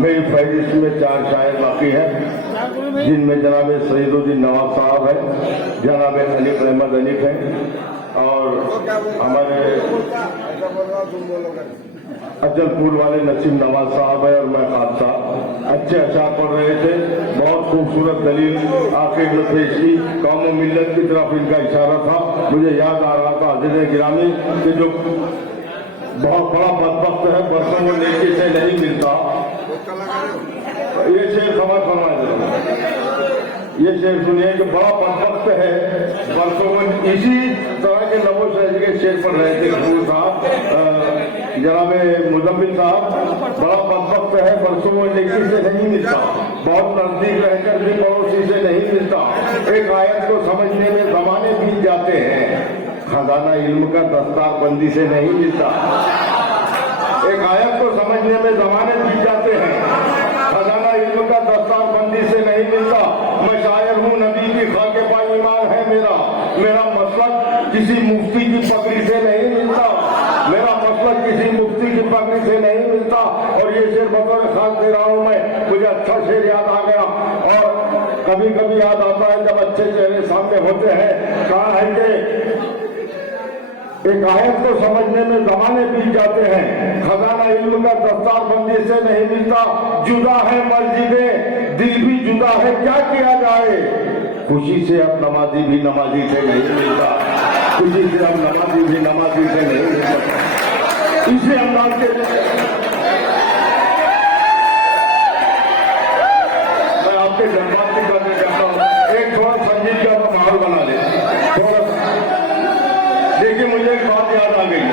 मेरी फहरिस्त में 4 शायर बाकी हैं, जिनमें जनाब सईदुद्दीन नवाब साहब है, जनाब अलीफ अहमद अलीफ हैं और हमारे अफजलपुर वाले नसीम नवाज साहब है और मैं खान साहब अच्छे अशार पढ़ रहे थे। बहुत खूबसूरत दलील आखिर में पेश की, कौम व मिल्लत की तरफ इनका इशारा था। मुझे याद आ रहा था हज़रत गिरामी कि जो बहुत बड़ा बदबख्त है, बरसों में नेकी से नहीं मिलता। ये शेर समझ फरमाए, ये शेर सुनिए कि बड़ा बदबख्त है, बरसों में इसी तरह के नवो शहर के शेर पढ़ रहे थे गुरु साहब जनाब मुजम्मिल साहब। बड़ा बदबख्त है, बरसों में नेकी से नहीं मिलता, बहुत नजदीक रहकर भी पड़ोसी से नहीं मिलता। एक आयत को समझने में जमाने बीत जाते हैं, खजाना इल्म का दस्तारबंदी से नहीं मिलता। एक आयत को समझने में जमाने बीत जाते हैं, खजाना इल्म का दस्तारबंदी से नहीं मिलता। मैं शायर हूँ, नबी की खाके पा ईमान है मेरा, मेरा मसलक किसी मुफ्ती की पकड़ी से नहीं मिलता, मेरा मसलक किसी मुफ्ती की पकड़ी से नहीं मिलता। और ये शेर बतौर खास दे रहा हूँ मैं, मुझे अच्छा शेर याद आ गया और कभी कभी याद आता है जब अच्छे चेहरे सामने होते हैं। कहा है कि एक आयत को समझने में जमाने बीत जाते हैं, खजाना इल्म का दस्तारबंदी से नहीं मिलता। जुदा है मस्जिदें, दिल भी जुदा है, क्या किया जाए। खुशी से अब नमाजी भी नमाजी से नहीं मिलता, खुशी से अब नमाजी भी नमाजी से नहीं मिलता। इसे अंदाज के मैं आपके जज्बात की बातें करता हूँ, एक थोड़ा संजीदगी का माहौल बना ले। देखिए मुझे एक बात याद आ गई,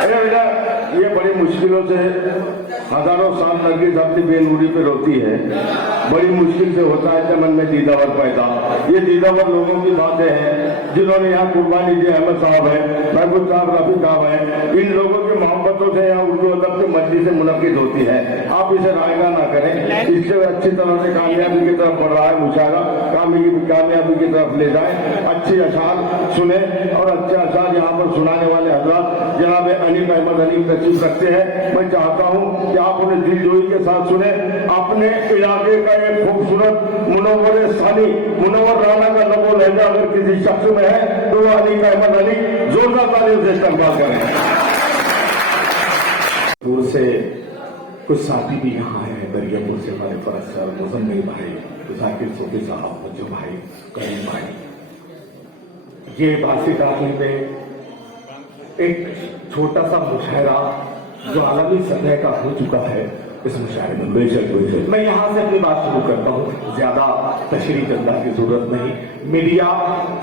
अरे बेटा ये बड़ी मुश्किलों से हजारों साल नरगिस अपनी बेनूरी पे रोती है, बड़ी मुश्किल से होता है मन में दीदावर पैदा। ये दीदावर लोगों की बातें हैं जिन्होंने यहाँ कुर्बानी दी। अहमद साहब है, महबूब साहब, रफी साहब है, इन लोगों की मोहब्बतों से यहाँ उर्दू अदब की मजलिस से मुनक्किद होती है। आप इसे रायगा ना करें, इससे अच्छी तरह से कामयाबी की तरफ बढ़ रहा है मुशायरा, कामयाबी की तरफ ले जाए। अच्छे अशार सुने और अच्छे अशार यहाँ पर सुनाने वाले हजरात जनाब अलीफ अहमद अलीफ तशरीफ रखते हैं। मैं चाहता हूँ कि आप उन्हें दिलजोई के साथ सुने। अपने इलाके का एक खूबसूरत मुनव्वर सानी, मुनव्वर राना का लबो लहजा अगर किसी शख्स में है तो अलीफ अहमद अली, जोरदार तालियों से इस्तेमाल करें। दूर से कुछ साथी भी यहाँ है, दरियापुर से हमारे फरज सर, मुजम्मिल भाई, जाकिर सोफी साहब, मज्जू भाई, करीम भाई। ये बासी दाखिल में एक छोटा सा मुशायरा जो आलमी सतह का हो चुका है, इस मुशायरे में बेशक मैं यहाँ से अपनी बात शुरू करता हूँ, ज्यादा तशरीह करने की जरूरत नहीं। मीडिया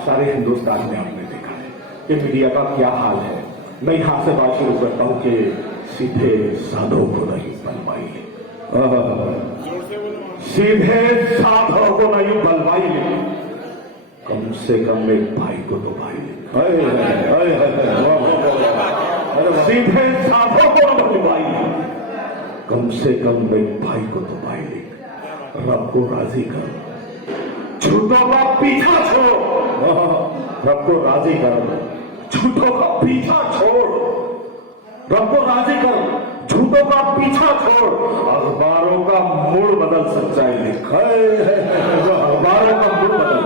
सारे हिंदुस्तान में आपने देखा है कि मीडिया का क्या हाल है। मैं यहाँ से बात शुरू करता हूँ कि सीधे साधों को नहीं बलवाइए, सीधे साधों को नहीं बलवाइए, कम से कम एक भाई को तो भाई, सीधे साधों को न बलवाइए, कम से कम एक भाई को तो भाई, रब को राजी करो, झूठों का पीछा छोड़, रब को राजी करो, झूठों का पीछा छोड़, रब को राजी करो, झूठों का पीछा छोड़। अखबारों का मूड बदल सच्चाई लिख, अखबारों का मूड बदल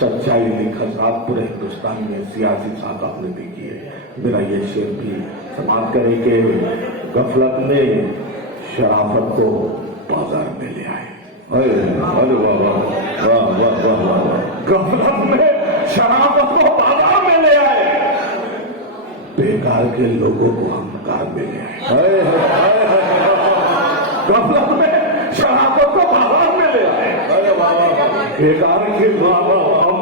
सच्चाई लिख। हजरात पूरे हिंदुस्तान में सियासी साथ आपने देखी है। मेरा ये शेर भी समाप्त करे कि गफलत में शराफत को बाजार में ले आए। अरे वाह वाह वाह वाह वाह वाह, गफलत में शराफत को बाजार में ले आए, बेकार के लोगों को हम कार में ले आए। गफलत में शराफत को बाजार में ले आए, बेकार के लोगों को हम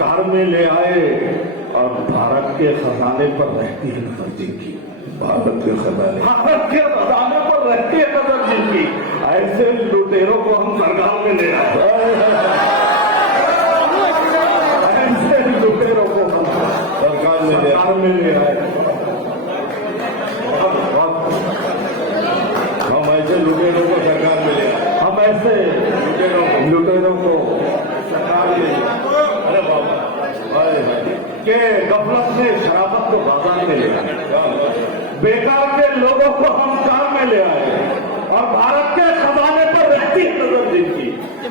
कार में ले आए और भारत के खजाने पर रहती है नजर जिनकी, भारत के खजाने पर रहती है नजर जिनकी, ऐसे लुटेरों को हम सरकार में ले आए, ऐसे लुटेरों को हम सरकार में ले आए। हम ऐसे लुटेरों को सरकार में ले आए, हम ऐसे लुटेरों को सरकार में ले आए। अरे बाबा के गफलत में शराफत को बाजार में ले आए, बेकार के लोगों को हम कार में ले आए,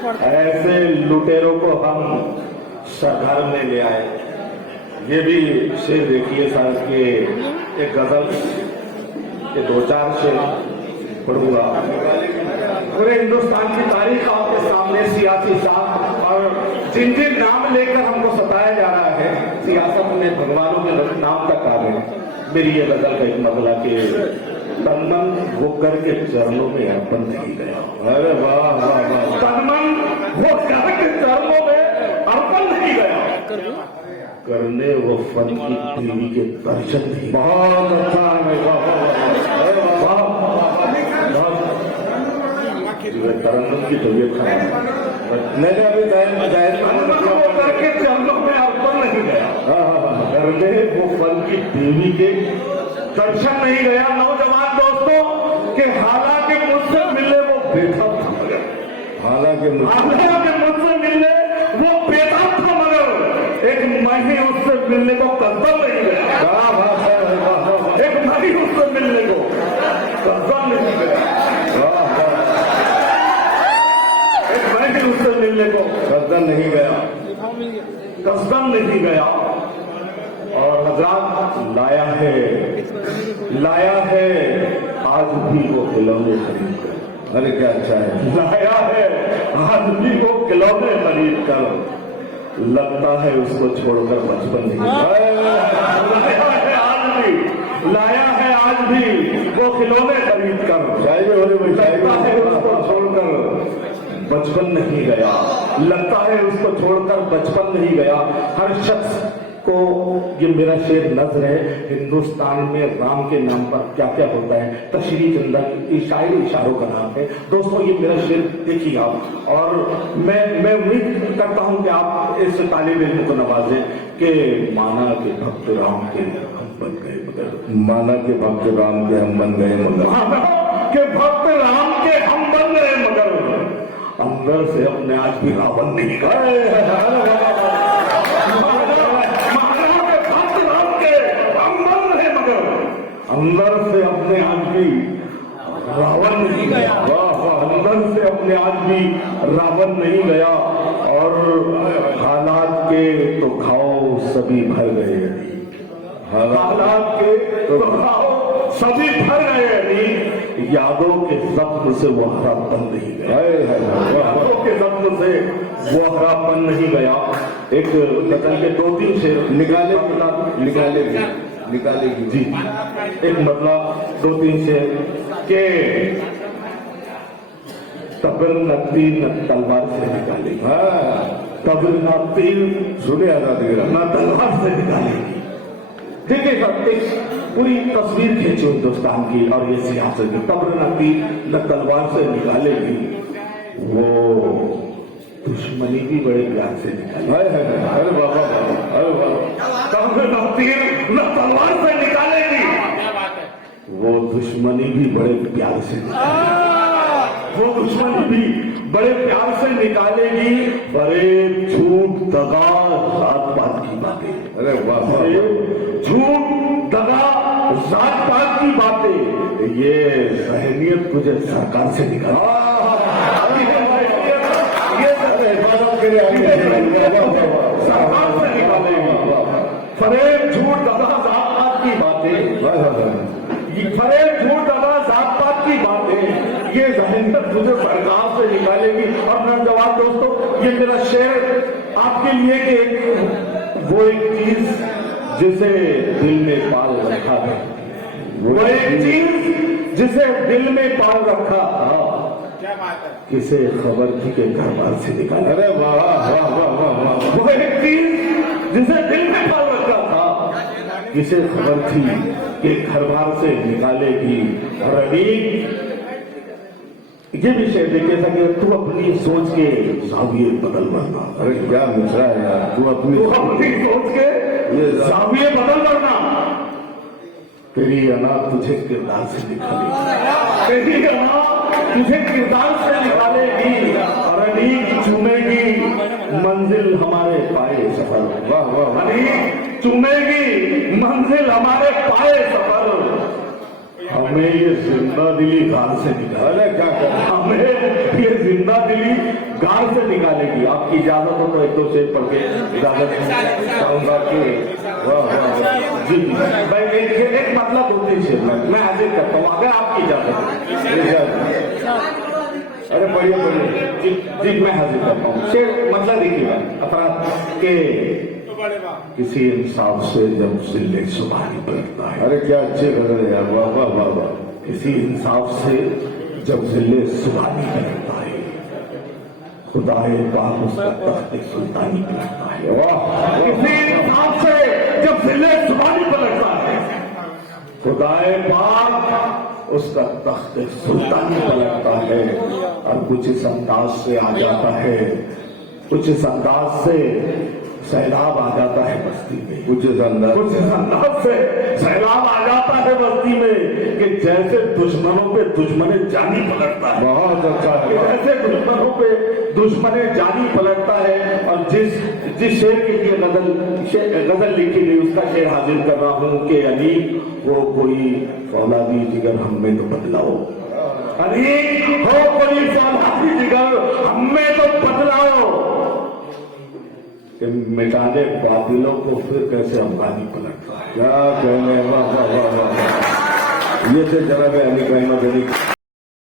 ऐसे लुटेरों को हम सरकार में ले आए। ये भी शेर देखिए साहब के एक गजल के 2-4 शेर पढ़ूंगा। पूरे हिंदुस्तान की तारीख आपके सामने सियासी साथ और जिन जिन नाम लेकर हमको सताया जा रहा है सियासत में भगवानों के नाम तक आ गए। मेरी ये गजल का एक मसला के तनमन वो करके चरणों में अर्पण नहीं गया। अरे वाह वाह वाह, तनमन वो करके चरणों में अर्पण नहीं गया, करने वो फन की टीवी के दर्शन नहीं। बहुत अच्छा है, तरन्नुम की तबीयत खराब मैंने अभी करके चरणों में अर्पण नहीं गया, करने वो फन की टीवी के दर्शन नहीं गया। नौजवान दोस्तों के हालांकि मुझसे मिलने वो बेखबर था मगर, हालांकि मुझसे मिलने वो बेखबर था मगर एक महीने उससे मिलने को कसम नहीं गया। एक महीने उससे मिलने को कसम नहीं गया, एक महीने उससे मिलने को कसम नहीं गया, कसम नहीं गया। और हजरात लाया है आज भी वो खिलौने खरीद कर। अरे क्या अच्छा है, लाया है आज भी वो खिलौने खरीद कर, लगता है उसको छोड़कर बचपन नहीं। लाया है आज भी वो खिलौने खरीद कर, लगता है उसको छोड़कर बचपन नहीं गया, लगता है उसको छोड़कर बचपन नहीं गया। हर शख्स को ये मेरा शेर नज़्र है, हिंदुस्तान में राम के नाम पर क्या क्या होता है, तशरीह चंदन इशारों का नाम है। दोस्तों ये मेरा शेर देखिए आप, और मैं उम्मीद करता हूं कि आप इस तालिब इल्म को नवाजें कि माना के भक्त राम के हम बन गए मगर, माना के भक्त राम के हम बन गए मगर, माना के भक्त राम के हम बन गए मगर, अंदर से अपने आज भी रावण नहीं गए। अंदर से अपने आज भी रावण नहीं गया, अंदर से अपने आज भी रावण नहीं गया। और हालात के तो खाओ सभी भर गए, हालात के तो खाओ सभी भर गए, यादों के जख्म से वो हरापन नहीं गया, यादों के जख्म से वो हरापन नहीं गया। एक गजल के 2-3 शेर निकालेगी जी, एक मतलब 2-3 शेर के तबर न तीर न तलवार से निकालेगी, तबर न तीर सुने आजादी न तलवार से निकालेगी। देखिए सर एक पूरी तस्वीर खींची हिंदुस्तान की और ये सियासत की, तबर न तीर न तलवार से निकालेगी, वो दुश्मनी भी बड़े प्यार से निकालेगी। अरे बाबा, अरे बाबा, तबर न तीर न तलवार से निकालेगी, वो दुश्मनी भी बड़े प्यार से निकालेगी, वो दुश्मनी भी बड़े प्यार से निकालेगी। बड़े झूठ दगा जात पात की बातें, अरे वाह, झूठ दगा जात पात की बातें, ये जहनियत तुझे सरकार से निकाल, ये सरकार से निकालेगी। फरेब झूठ दगा जात पात की बातें, फरेब झूठ दगा जात पात की बातें, ये जहनियत तुझे सरकार से निकालेगी। और नौजवान दोस्तों ये मेरा शेर आपके लिए कि वो एक चीज जिसे दिल में पाल रखा है, वो एक चीज जिसे दिल में पाल रखा था, किसे खबर थी के घर बार से निकाल, अरे वाह वाह वाह वाह वाह, वो एक चीज जिसे दिल में पाल रखा था, किसे खबर थी कि घर बार से निकालेगी। रनी ये भी शेर देखे था कि तू अपनी सोच के जाविये बदल वरना, अरे क्या मिसरा है यार, तू अपनी सोच के ये जाविये बदल वरना, तेरी अना तुझे किरदार से निकालेगी, तेरी अना तुझे किरदार से निकालेगी। अनीक चूमेगी मंजिल हमारे पाए सफर, वाह वाह, अनीक चूमेगी मंजिल हमारे पाए सफर, हमें ये जिंदा दिली गाल से निकाले, क्या कर हमें ये जिंदा दिली गार से निकालेगी। आपकी इजाजत हो तो एक दो शेर पढ़ के इजाजत चाहूंगा कि जी जी भाई एक मतलब होते हैं शेर मैं हाजिर करता हूँ अगर आपकी इजाजत है। अरे बढ़िया बढ़िया जी जी मैं हाजिर करता हूँ शेर मतलब देखिएगा अफराद के किसी इंसाफ से जब जिले सुबानी पलटता है। अरे क्या अच्छे गजल है यार, वाह वाह वाह वाह। किसी इंसाफ से जब जिले सुबानी पलटता है खुदाए पाक उसका तख्त सुल्तानी पलटता है। वाह किसी इंसाफ से जब जिले सुबानी पलटता है खुदाए पाक उसका तख्त सुल्तानी पलटता है। और कुछ इस अंदाज से आ जाता है, कुछ इस अंदाज से सैलाब आ जाता है बस्ती में, कुछ अंदाज से सैलाब आ जाता है बस्ती में कि जैसे दुश्मनों पे दुश्मने जानी पलटता है। बहुत अच्छा है। जैसे दुश्मनों पे दुश्मने जानी पलटता है। और जिस शेर के लिए गजल लिखी गई उसका शेर हाजिर कर रहा हूँ कि अली वो कोई फौलादी जिगर हम में तो बदलाओ, अली हो कोई फौलादी जिगर हम में तो बदलाओ कि मिटाने बादलों को फिर कैसे अफगानी पलटता है। क्या कहने, वाह वाह वाह वाह। ये थे जनाब अली